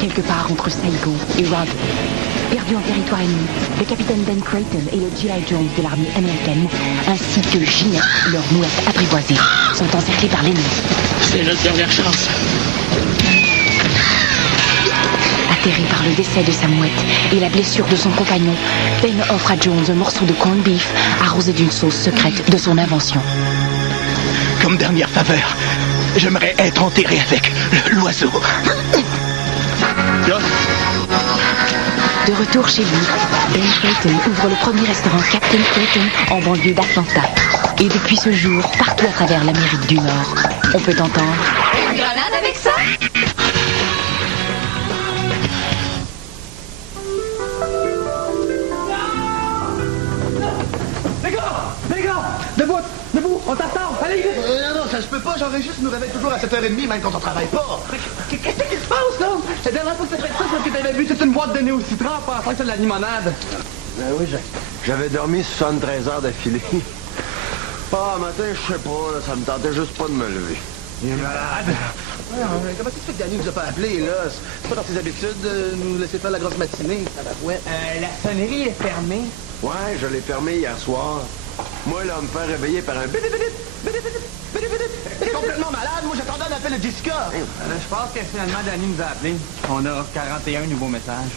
quelque part entre Saigo et Rogge. Perdu en territoire ennemi, le capitaine Ben Creighton et le G.I. Jones de l'armée américaine, ainsi que Ginette, leur mouette apprivoisée, sont encerclés par l'ennemi. C'est notre dernière chance. Atterré par le décès de sa mouette et la blessure de son compagnon, Ben offre à Jones un morceau de corned beef arrosé d'une sauce secrète de son invention. Comme dernière faveur, j'aimerais être enterré avec l'oiseau. De retour chez lui, Ben Creighton ouvre le premier restaurant Captain Creighton en banlieue d'Atlanta. Et depuis ce jour, partout à travers l'Amérique du Nord, on peut entendre... Une grenade avec ça? Les gars! Debout! On t'attend! Allez, vite! Non, ça se peut pas, j'enregistre, nous réveille toujours à 7h30, même quand on travaille pas. Qu'est-ce qui se passe, là? La dernière fois que t'as fait ça, c'est parce que t'avais bu toute une boîte de nez au citron en pensant que c'est de la limonade. Ben oui, j'avais dormi 73 heures d'affilée. Ah, matin, je sais pas, là, ça me tentait juste pas de me lever. Il est malade. Comment ça se fait que Danny nous a pas appelé, là? C'est pas dans ses habitudes de nous laisser faire la grosse matinée. La sonnerie est fermée. Ouais, je l'ai fermé hier soir. Moi, là, me faire réveiller par un bidibidip. T'es complètement malade, moi j'attendais un appel de Jessica. Je pense que finalement, Danny nous a appelés. On a 41 nouveaux messages.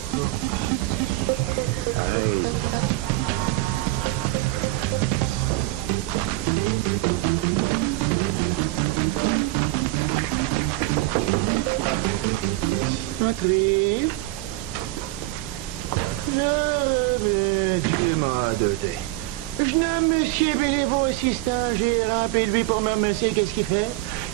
Entrez. Dieu m'a doté. Je nomme Monsieur Bénévaux, assistant gérant, puis lui pour me monsieur, qu'est-ce qu'il fait?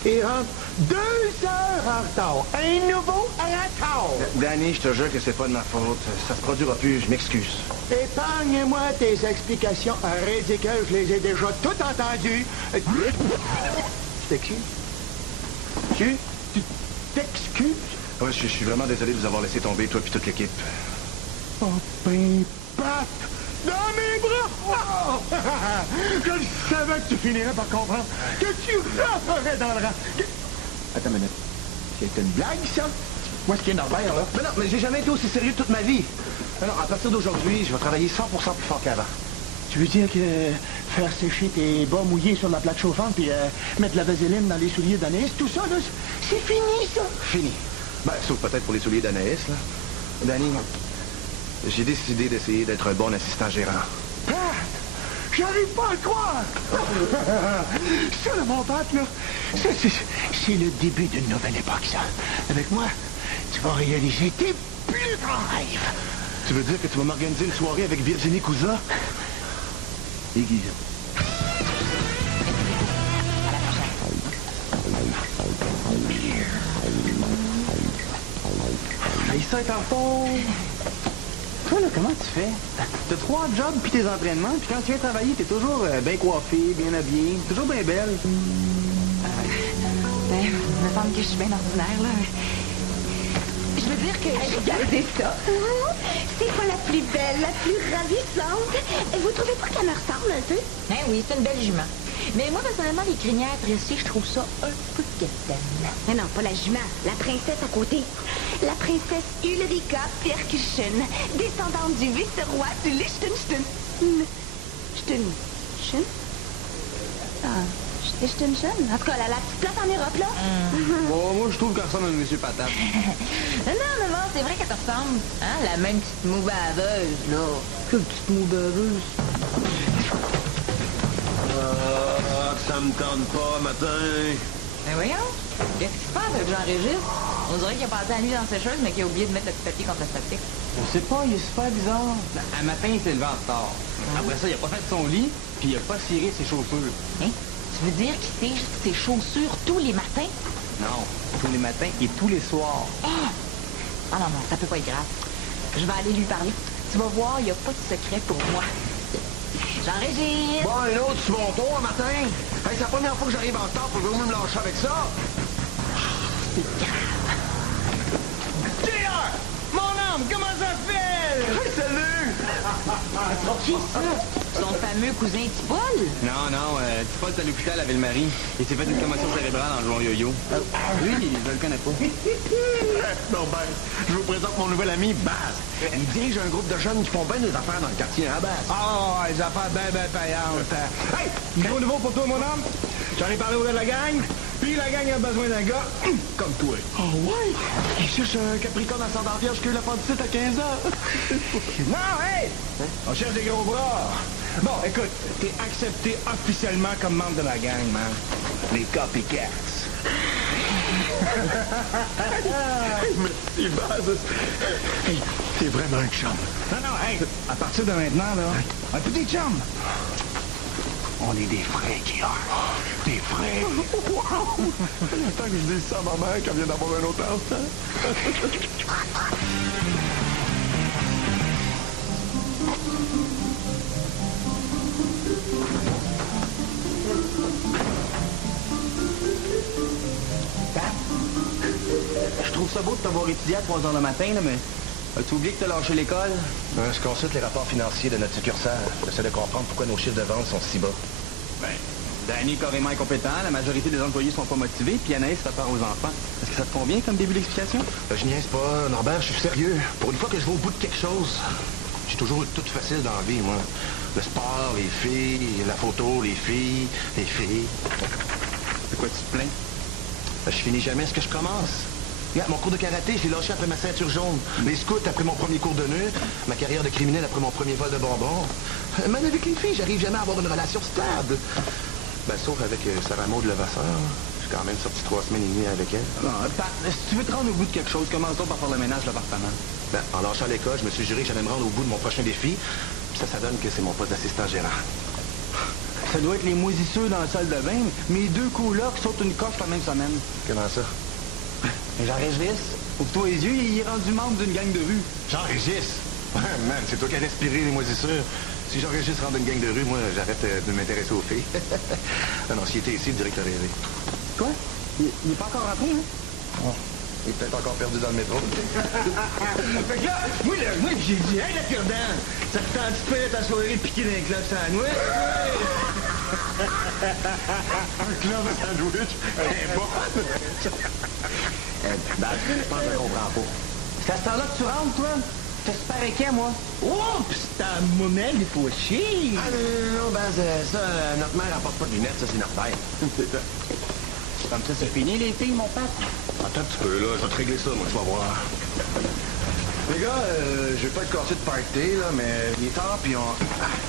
Il rentre 2 heures en retard. Un nouveau retard. Danny, je te jure que c'est pas de ma faute. Ça se produira plus, je m'excuse. Épargne-moi tes explications ridicules, je les ai déjà toutes entendues. Tu t'excuses? Tu t'excuses? Ouais, je suis vraiment désolé de vous avoir laissé tomber, toi puis toute l'équipe. Oh, ben, Pat! Dans mes bras! Oh! Je le savais que tu finirais par comprendre que tu rentrerais dans le rang. Attends une minute. C'est une blague, ça? Où est-ce qu'il y a Norbert, là? Mais non, mais j'ai jamais été aussi sérieux toute ma vie. Alors, à partir d'aujourd'hui, je vais travailler 100% plus fort qu'avant. Tu veux dire que faire sécher tes bas mouillés sur la plaque chauffante puis mettre de la vaseline dans les souliers d'Anaïs, tout ça, là, c'est fini, ça? Fini. Ben, sauf peut-être pour les souliers d'Anaïs, là. Danny, j'ai décidé d'essayer d'être un bon assistant gérant. Pat! J'arrive pas à le croire! Ça, là, mon Pat, là, c'est le début d'une nouvelle époque, ça. Avec moi, tu vas réaliser tes plus grands rêves. Tu veux dire que tu vas m'organiser une soirée avec Virginie Cousin? Déguisé. Ça est en fond. Toi, là, comment tu fais? T'as 3 jobs puis tes entraînements, puis quand tu viens travailler, t'es toujours bien coiffée, bien habillée, toujours bien belle. Ben, il me semble que je suis bien ordinaire, là. Je veux dire que... Regardez ça. C'est pas la plus belle, la plus ravissante. Vous trouvez pas qu'elle me ressemble un peu? Ben oui, c'est une belle jument. Mais moi, personnellement, les crinières tressées, je trouve ça un peu quétaine. Mais non, pas la jument, la princesse à côté. La princesse Ulrika Pierkuchen, descendante du vice-roi du Liechtenstein. Liechtenstein? Ah, Liechtenstein? En tout cas, la petite place en Europe, là. Bon, moi, je trouve qu'elle ressemble à Monsieur Patate. Non, c'est vrai qu'elle te ressemble. Hein? La même petite moue baveuse, là. Quelle petite moue baveuse. Ça me tente pas, matin. Mais voyons, qu'est-ce qui se passe avec Jean-Régis? On dirait qu'il a passé la nuit dans la sécheuse, mais qu'il a oublié de mettre le petit papier contre la statique. Je sais pas, il est super bizarre. Un matin, il s'est levé en retard. Après ça, il a pas fait son lit, puis il a pas ciré ses chaussures. Hein? Tu veux dire qu'il tire ses chaussures tous les matins? Non, tous les matins et tous les soirs. Ah! Ah non, ça peut pas être grave. Je vais aller lui parler. Tu vas voir, il n'y a pas de secret pour moi. Jean-Régis! Bon, un autre sur mon tour, matin. Hey, c'est la première fois que j'arrive en retard pour que vous me lâcher avec ça. C'est grave. JR! Mon homme, comment ça fait? Hey, salut! Qui ça? Son fameux cousin Tipol? Non, Tipol est à l'hôpital à Ville-Marie. Il s'est fait une commotion cérébrale en jouant au yo-yo. Lui, je le connais pas. Non, ben, je vous présente mon nouvel ami, Baz. Il dirige un groupe de jeunes qui font bien des affaires dans le quartier, hein, Baz? Ah, les affaires bien payantes. Hey, gros nouveau pour toi, mon homme. J'en ai parlé au gars de la gang, puis la gang a besoin d'un gars comme toi. Oh, ouais? Il cherche un capricorne ascendant vierge qui a eu l'appendicite à 15 ans. Non, hey! On cherche des gros bras. Bon, écoute, t'es accepté officiellement comme membre de la gang, man. Les copycats. Merci, Baz. Hey, t'es vraiment un chum. Non, hey, à partir de maintenant, là, un petit chum. On est des frères, Guillaume. Des frères. Wow! Il temps que je dise ça à ma mère qu'elle vient d'avoir un autre enfant. Je trouve ça beau de t'avoir étudié à 3 heures le matin, là, mais as-tu oublié que t'as lâché l'école? Je consulte les rapports financiers de notre succursale. J'essaie de comprendre pourquoi nos chiffres de vente sont si bas. Ben, Danny est carrément incompétent, la majorité des employés sont pas motivés, puis Anaïs fait part aux enfants. Est-ce que ça te convient comme début d'explication? Je niaise pas, Norbert, je suis sérieux. Pour une fois que je vais au bout de quelque chose, j'ai toujours eu tout facile dans la vie, moi. Le sport, les filles, la photo, les filles. De quoi tu te plains? Je finis jamais ce que je commence. Regarde, mon cours de karaté, je l'ai lâché après ma ceinture jaune. Les scouts après mon premier cours de nœud. Ma carrière de criminel après mon premier vol de bonbons. Même avec les filles, j'arrive jamais à avoir une relation stable. Ben, sauf avec Sarah Maud Levasseur. J'ai quand même sorti 3 semaines et demie avec elle. Non, Pat, si tu veux te rendre au bout de quelque chose, commence donc par faire le ménage de l'appartement. Ben, en lâchant l'école, je me suis juré que j'allais me rendre au bout de mon prochain défi. Puis ça donne que c'est mon poste d'assistant gérant. Ça doit être les moisissures dans la salle de bain. Mes 2 colocs sautent une coche la même semaine. Comment ça? Jean-Régis, ouvre-toi les yeux, il est rendu membre d'une gang de rue. Jean-Régis? Ouais, man, c'est toi qui as inspiré les moisissures. Si Jean-Régis rentre d'une gang de rue, moi, j'arrête de m'intéresser aux filles. Non, s'il était ici, le directeur rêvé. Quoi? Il est pas encore rentré, hein? Oh. Il est peut-être encore perdu dans le métro. Fait que là, moi, j'ai dit, hey, la cure-dent, ça te tente de faire ta soirée piquée dans un club sandwich? Un club à sandwich? Bon. Ben, je pense que je comprends pas. C'est à ce temps-là que tu rentres, toi? T'es super inquiet, moi. Oups, ta monnaie des pochés. Ah non, ben, ça, notre mère apporte pas de lunettes, ça, c'est notre père. Comme ça, c'est fini, les filles, mon père. Attends un petit peu, là, je vais te régler ça, moi, tu vas voir. Les gars, je vais pas être cassé de party, là, mais il est tard, puis on...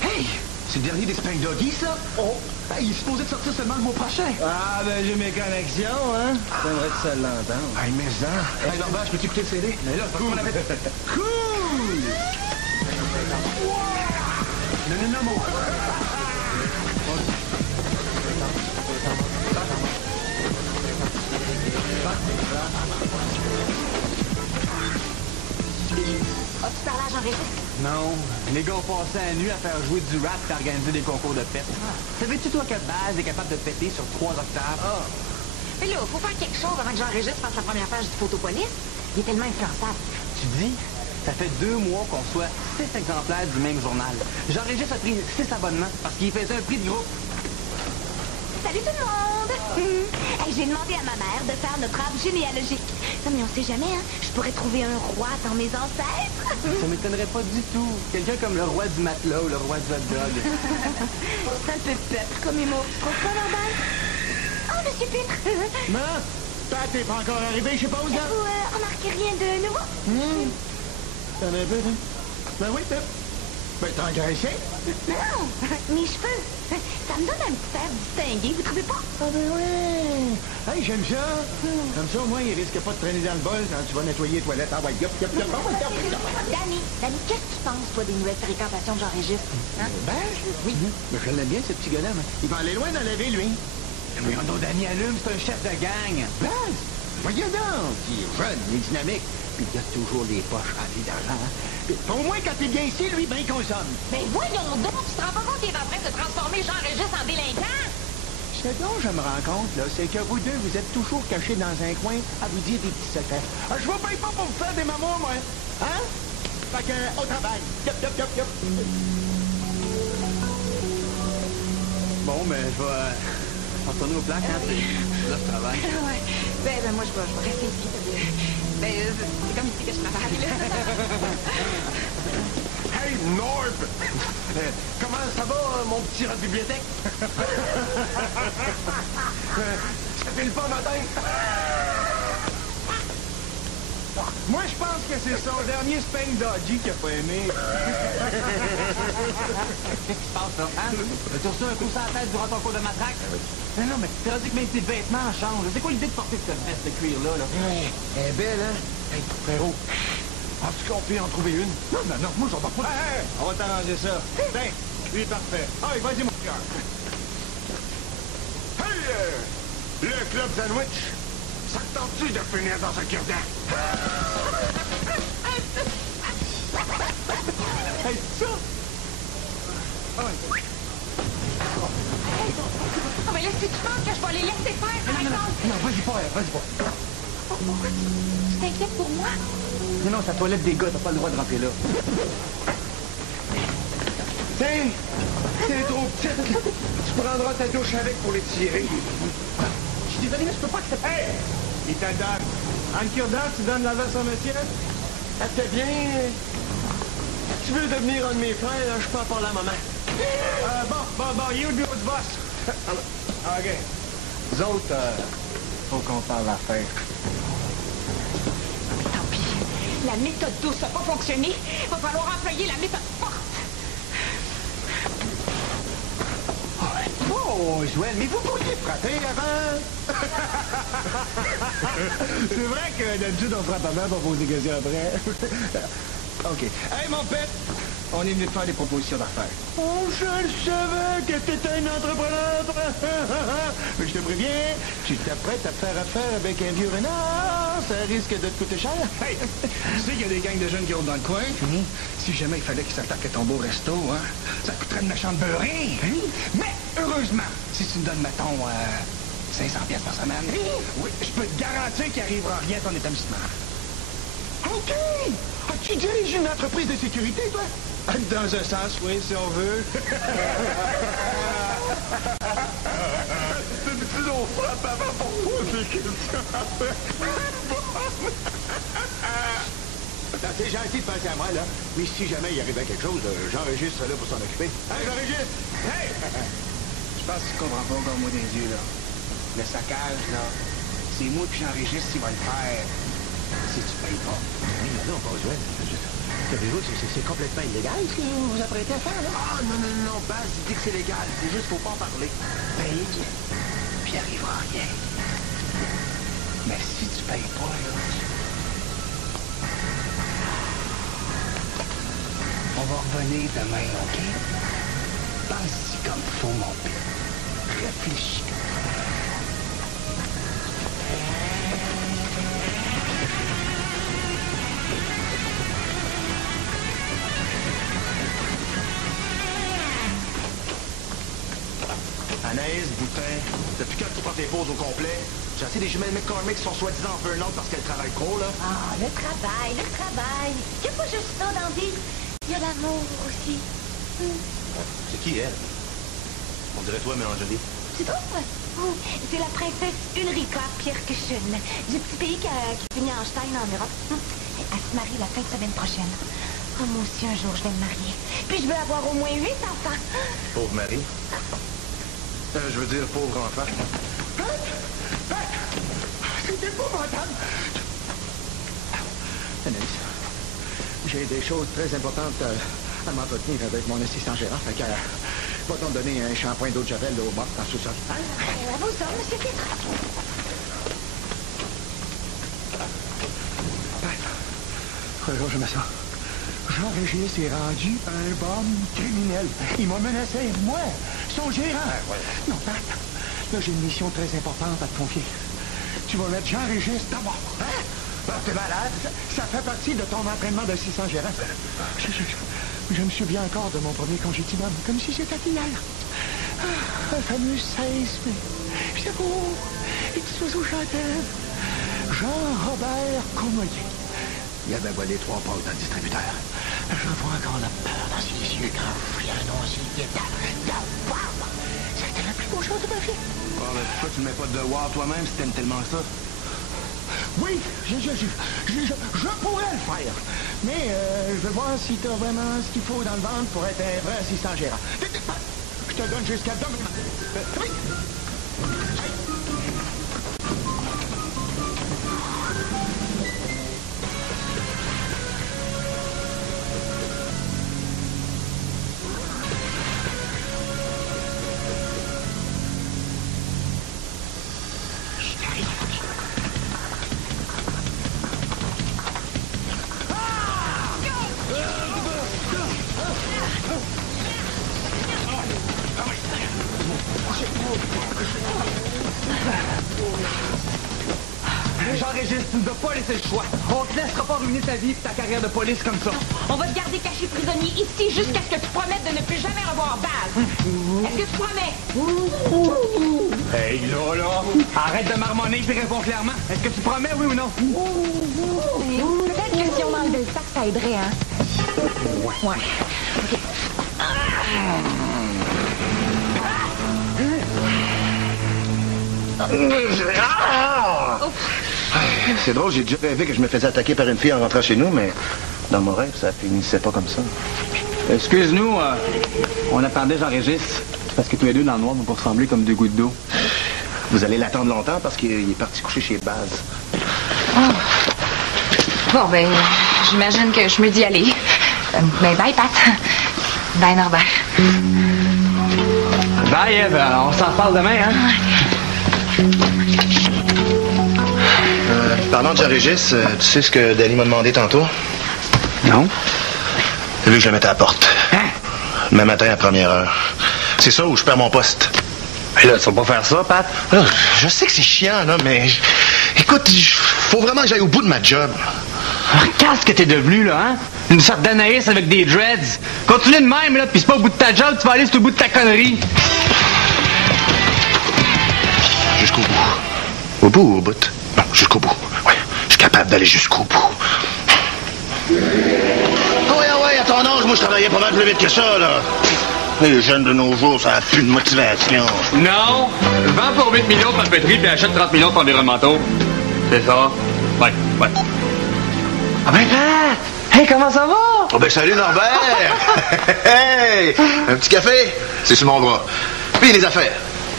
Hey! C'est le dernier des Spank Doggy, ça? Oh! Hey, il est supposé de sortir seulement le mois prochain. Ah, ben j'ai mes connexions, hein. J'aimerais que ça l'entende. Hey, mais ça... Hey, Norbert, je peux t'écouter le CD? Mais là, c'est cool. Cool! Non, mon... As-tu parlé à Jean-Régis? Non, les gars ont passé la nuit à faire jouer du rap et à organiser des concours de pète. Savais-tu, toi, que Baz est capable de péter sur 3 octaves? Mais là, faut faire quelque chose avant que Jean-Régis fasse la première page du Photopolis. Il est tellement influençable. Tu dis? Ça fait 2 mois qu'on soit 6 exemplaires du même journal. Jean-Régis a pris 6 abonnements parce qu'il faisait un prix de groupe. Salut tout le monde! Hey, j'ai demandé à ma mère de faire notre arbre généalogique. Non, mais on sait jamais, hein? Je pourrais trouver un roi dans mes ancêtres. Ça m'étonnerait pas du tout. Quelqu'un comme le roi du matelas ou le roi du hot dog. C'est un peu peuple comme humour. Tu trouves pas normal? Oh, monsieur Pitre! Non? Pat, t'es pas encore arrivé, je suppose, là? Vous remarquez rien de nouveau? T'en as un peu, hein? Ben oui, Pep. Ben, t'as engraissé? Non, mes cheveux. Ça me donne un petit air distingué, vous trouvez pas? Ah ben oui! Hey, j'aime ça! Comme ça, au moins, il risque pas de traîner dans le bol quand tu vas nettoyer les toilettes. Ah ouais, yop. Danny, qu'est-ce que tu penses, toi, des nouvelles fréquentations de Jean-Régis? Hein? Ben, oui. Mais je l'aime bien, ce petit gars-là. Mais il va aller loin dans la vie, lui. Mais on Danny allume, c'est un chef de gang. Ben, voyons donc! Il est jeune, il est dynamique. Puis il a toujours les poches remplies d'argent. Hein? Puis, au moins, quand il vient ici, lui, ben, il consomme. Ben voyons donc, tu te rends pas compte qu'il est en train de transformer Jean-Régis en délinquant? Ce dont je me rends compte, là, c'est que vous deux, vous êtes toujours cachés dans un coin à vous dire des petits secrets. Ah, je vous paye pas pour vous faire des mamours, moi. Hein? Fait que, au travail. Yop. Bon, ben, je vais retourner au plaque, hein. Là, je travaille. Ouais. Ben moi, je vais rester ici. Ben, C'est comme ici que je travaille, là. Hey, Norb! Comment ça va, mon petit rat de bibliothèque? Ça file pas matin? Moi, je pense que c'est son dernier Spank Dodgy qu'il a pas aimé. Qu'est-ce qui se passe, là? Hein? Tu reçu un coup sur la tête durant ton cours de matraque? Mais non, mais tu t'as dit que même tes vêtements changent. C'est quoi l'idée de porter cette veste de cuir-là, là? Elle est belle, hein? Hey, frérot, est-ce qu'on peut en trouver une? Non, moi, j'en vais pas. Hey, on va t'arranger ça. Tiens, lui est parfait. Hey, vas-y, mon cœur. Hey, le club sandwich, ça te tente-tu de finir dans un cure-dent? Hey, ça? Oh, mais là, si tu penses que je vais les laisser faire, par exemple... Non, vas-y pas. Pourquoi tu t'inquiètes pour moi? Non, c'est la toilette des gars, t'as pas le droit de rentrer là. Tiens, c'est trop petite. Tu prendras ta douche avec pour les tirer. Je suis désolé, mais je peux pas accepter. Hey! Il t'adonne. En cure-dent, tu donnes la veste au monsieur? Ah, t'es bien. Tu veux devenir un de mes frères? Je peux en parler à maman. Bon, you do the boss. OK. Nous autres, faut qu'on parle affaires. Tant pis. La méthode douce n'a pas fonctionné. Il va falloir employer la méthode forte. Oh, Joël, mais vous pourriez frapper avant? C'est vrai que d'habitude, on frappe avant pour poser des questions après. OK. Hey, mon pet! On est venu te faire des propositions d'affaires. Oh, je le savais que t'étais un entrepreneur! Mais je te préviens, tu t'apprêtes à faire affaire avec un vieux renard, ça risque de te coûter cher. Hey! Tu sais qu'il y a des gangs de jeunes qui rôdent dans le coin? Si jamais il fallait qu'ils s'attaquent à ton beau resto, hein, ça coûterait une méchante beurrée. Mais, heureusement, si tu me donnes, mettons, 500 pièces par semaine, oui, je peux te garantir qu'il n'arrivera rien à ton établissement. OK! Tu diriges une entreprise de sécurité, toi? Dans un sens, oui, si on veut. D'habitude, on frappe avant pour poser des questions. C'est gentil de penser à moi, là. Mais si jamais il arrivait quelque chose, j'enregistre là pour s'en occuper. Hey, j'enregistre! Hey! Je pense que tu comprends pas encore, moi, des yeux, là. Le saccage, là, c'est moi qui j'enregistre s'il va le faire. Si tu payes pas. Oui, mais non, pas Joël. Savez-vous, c'est complètement illégal ce que vous vous apprêtez à faire, là? Ah, non, Baz dit que c'est légal. C'est juste faut pas en parler. Paye, puis il arrivera rien. Mais si tu payes pas, là... On va revenir demain, OK? Pense-y comme faut, mon père. Réfléchis. Anaïs, Boutin, depuis quand tu prends tes pauses au complet? J'ai assez des jumelles McCormick qui sont soi-disant en burn-out parce qu'elles travaillent trop, là. Ah, le travail. Il n'y a pas juste ça dans la vie. Il y a l'amour aussi. C'est qui, elle? On dirait toi, mais Angélie. Tu trouves? C'est la princesse Ulrika Pierkeshen, du petit pays qui finit en Stein en Europe. Elle se marie la fin de semaine prochaine. Oh, moi aussi, un jour, je vais me marier. Puis je veux avoir au moins 8 enfants. Pauvre Marie. Je veux dire, pauvre enfant. C'est épouvantable! Anaïs, j'ai des choses très importantes à m'entretenir avec mon assistant gérant. Fait que, va t'en donner un shampoing d'eau de javel au bas dans le sous-sol. À vos hommes, monsieur Pietro. Frérot, je me sens. Jean-Régis est rendu un bon criminel. Il m'a menacé, moi, son gérant. Non, Pat, là, j'ai une mission très importante à te confier. Tu vas mettre Jean-Régis d'abord. Hein? Ben, t'es malade. Ça fait partie de ton entraînement d'assistant gérant. Je me souviens encore de mon premier congédiement, comme si c'était hier. Le fameux 16 mai. J'étais beau. Les petits oiseaux chantaient. Jean-Robert Cournoyer. Il avait volé 3 pâtes dans le distributeur. Je vois encore la peur dans ses yeux quand je annoncé qu'il était de wow. C'était le plus beau jour de ma vie. Oh, mais pourquoi tu ne mets pas de wow toi-même si t'aimes tellement ça? Oui, je pourrais le faire. Mais je vais voir si tu as vraiment ce qu'il faut dans le ventre pour être un vrai assistant gérant. Je te donne jusqu'à demain matin. Oui. Jean-Régis, tu nous as pas laissé le choix. On te laissera pas ruiner ta vie et ta carrière de police comme ça. On va te garder caché prisonnier ici jusqu'à ce que tu promettes de ne plus jamais revoir Baz. Est-ce que tu promets? Hey, là. Arrête de marmonner et réponds clairement. Est-ce que tu promets, oui ou non? Peut-être que si on enlevait le sac, ça aiderait, hein? Ouais. OK. C'est drôle, j'ai déjà rêvé que je me faisais attaquer par une fille en rentrant chez nous, mais dans mon rêve, ça finissait pas comme ça. Excuse-nous, on attendait Jean-Régis. C'est parce que tous les deux dans le noir vont pas ressembler comme deux gouttes d'eau. Vous allez l'attendre longtemps parce qu'il est parti coucher chez Baz. Oh. Bon, ben, j'imagine que je me dis aller. Ben, bye, Pat. Bye, Norbert. Bye, Eve. On s'en reparle demain, hein? Parlant de Jean-Régis, tu sais ce que Dali m'a demandé tantôt? Non. Tu veux que je le mette à la porte? Hein? Demain matin à première heure. C'est ça où je perds mon poste. Mais là, tu vas pas faire ça, Pat? Là, je sais que c'est chiant, là, mais... Écoute, faut vraiment que j'aille au bout de ma job. Regarde ce que t'es devenu, là, hein? Une sorte d'Anaïs avec des dreads. Continue de même, là, pis c'est pas au bout de ta job, tu vas aller sur le bout de ta connerie. Jusqu'au bout. Au bout ou au bout? Non, jusqu'au bout. Oui, je suis capable d'aller jusqu'au bout. Ouais, à ton âge, moi, je travaillais pas mal plus vite que ça, là. Les jeunes de nos jours, ça n'a plus de motivation. Non! Vends pour 8 millions de papeterie puis achète 30 millions d'environnementaux. C'est ça? Ouais. Ah ben, Pat! Hey, comment ça va? Oh ben, salut, Norbert! Hey! Un petit café? C'est sur mon bras. Puis les affaires.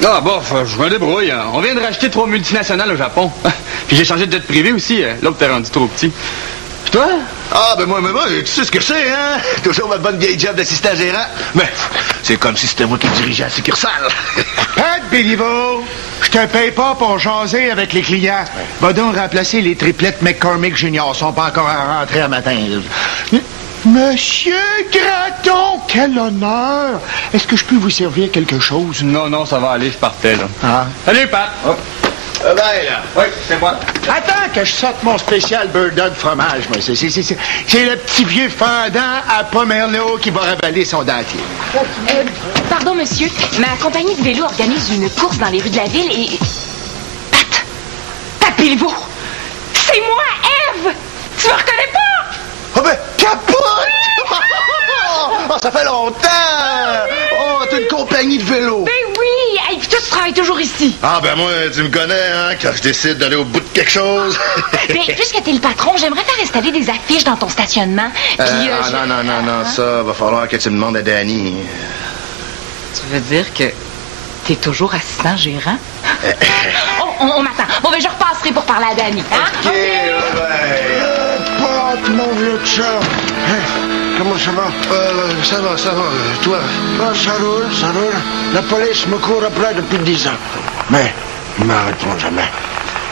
Ah, bof, je me débrouille. On vient de racheter 3 multinationales au Japon. Puis j'ai changé de jet privé aussi. L'autre t'es rendu trop petit. Puis toi? Ah, ben moi, tu sais ce que c'est, hein? Toujours ma bonne vieille job d'assistant gérant. Mais c'est comme si c'était moi qui dirigeais la succursale. Pat Béliveau, je te paye pas pour jaser avec les clients. Va donc remplacer les triplettes McCormick Junior. Ils sont pas encore à rentrer à matin. Monsieur Graton, quel honneur! Est-ce que je peux vous servir quelque chose? Non, ça va aller, je partais, là. Ah. Salut, Pat! Hop. Ben, là. Oui, c'est moi. Attends que je sorte mon spécial beurre de fromage, moi. C'est le petit vieux fendant à Pomerleau qui va ravaler son dentier. Pardon, monsieur. Ma compagnie de vélo organise une course dans les rues de la ville et... Pat Béliveau! C'est moi, Ève! Tu me reconnais pas? Oh ben, capote! Oh, ça fait longtemps! Oh, t'as une compagnie de vélo! Ben oui! Hey, puis toi, tu travailles toujours ici. Ah ben moi, tu me connais, hein, quand je décide d'aller au bout de quelque chose. Ben, puisque t'es le patron, j'aimerais faire installer des affiches dans ton stationnement. Puis, Non, ça, va falloir que tu me demandes à Danny. Tu veux dire que t'es toujours assistant gérant? On m'attend. Bon, ben, je repasserai pour parler à Danny, hein? OK, Pat, mon vieux chum. Comment ça va? Ça va. Toi? Ça roule. La police me court après depuis 10 ans. Mais ils m'arrêteront jamais.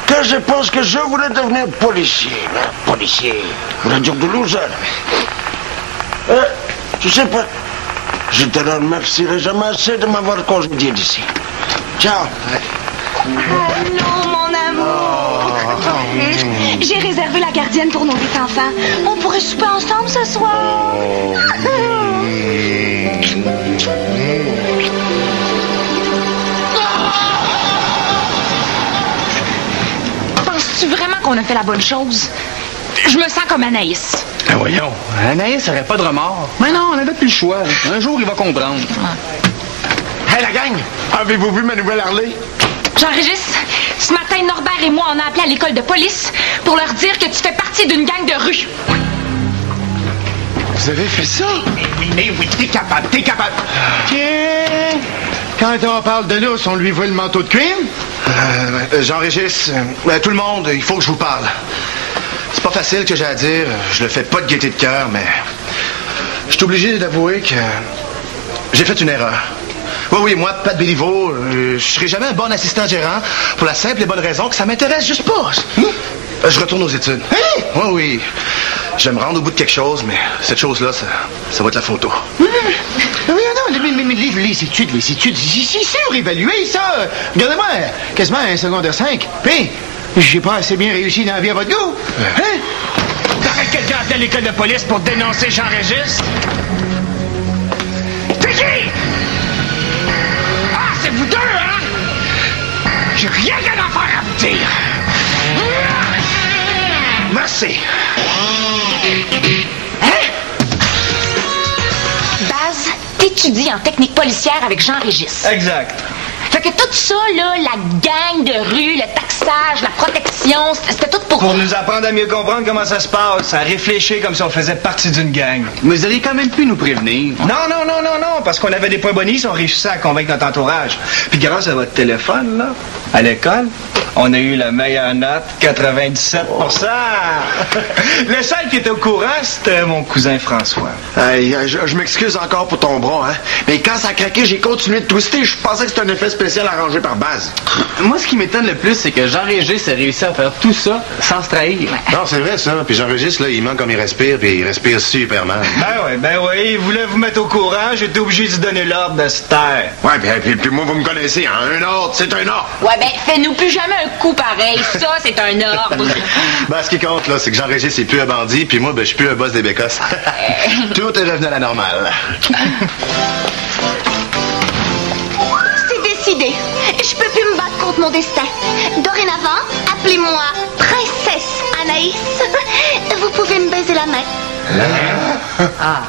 Que je pense que je voulais devenir policier. Policier. Un job de loser. Tu sais pas, je te remercierai jamais assez de m'avoir congédié d'ici. Ciao. Allô, mon amour. J'ai réservé la gardienne pour nos 8 enfants. On pourrait souper ensemble ce soir. Penses-tu vraiment qu'on a fait la bonne chose? Je me sens comme Anaïs. Ben voyons, Anaïs n'aurait pas de remords. Mais non, on n'avait plus le choix. Un jour, il va comprendre. Hey, la gang! Avez-vous vu ma nouvelle Harley? Jean-Régis, Ce matin, Norbert et moi, on a appelé à l'école de police pour leur dire que tu fais partie d'une gang de rue. Vous avez fait ça? Mais oui, t'es capable. Tiens, quand on parle de l'os, on lui voit le manteau de cuir? Jean-Régis, tout le monde, il faut que je vous parle. C'est pas facile que j'ai à dire. Je le fais pas de gaieté de cœur, mais je suis obligé d'avouer que j'ai fait une erreur. Oui, moi, Pat Béliveau, je serai jamais un bon assistant gérant pour la simple et bonne raison que ça m'intéresse juste pas. Je retourne aux études. Hein? Oui. Je vais me rendre au bout de quelque chose, mais cette chose-là, ça va être la photo. Oui, non, mais les études, c'est surévalué, ça. Regardez-moi, quasiment un secondaire 5. Puis, j'ai pas assez bien réussi dans la vie à votre goût. Hein? T'aurais quelqu'un appelé à l'école de police pour dénoncer Jean-Régis? C'est qui? Ah, c'est vous deux, hein? J'ai rien qu'à faire à vous dire. Merci. Baz, t'étudies en technique policière avec Jean-Régis. Exact. Fait que tout ça, là, la gang de rue, le taxage, la protection, c'était tout pour... Pour nous apprendre à mieux comprendre comment ça se passe, à réfléchir comme si on faisait partie d'une gang. Mais vous auriez quand même pu nous prévenir. Non, parce qu'on avait des points bonus, on réussissait à convaincre notre entourage. Puis grâce à votre téléphone, là, à l'école, on a eu la meilleure note, 97%. Le seul qui était au courant, c'était mon cousin François. Je m'excuse encore pour ton bras, hein. Mais quand ça a craqué, j'ai continué de twister. Je pensais que c'était un effet spécial arrangé par Baz. Moi, ce qui m'étonne le plus, c'est que Jean-Régis a réussi à faire tout ça sans se trahir. Non, c'est vrai, ça. Puis Jean-Régis, là, il manque comme il respire, puis il respire super mal. Ben oui, il voulait vous mettre au courant, j'étais obligé de lui donner l'ordre de se taire. Ouais, puis moi, vous me connaissez, hein. Un ordre, c'est un ordre. Ouais, ben, fais-nous plus jamais un coup pareil. Ça, c'est un ordre. Ce qui compte, là, c'est que Jean-Régis est plus un bandit, puis moi, je suis plus un boss des bécosses. Tout est revenu à la normale. C'est décidé. Je peux plus me battre contre mon destin. Dorénavant, appelez-moi Princesse Anaïs. Vous pouvez me baiser la main. Ah.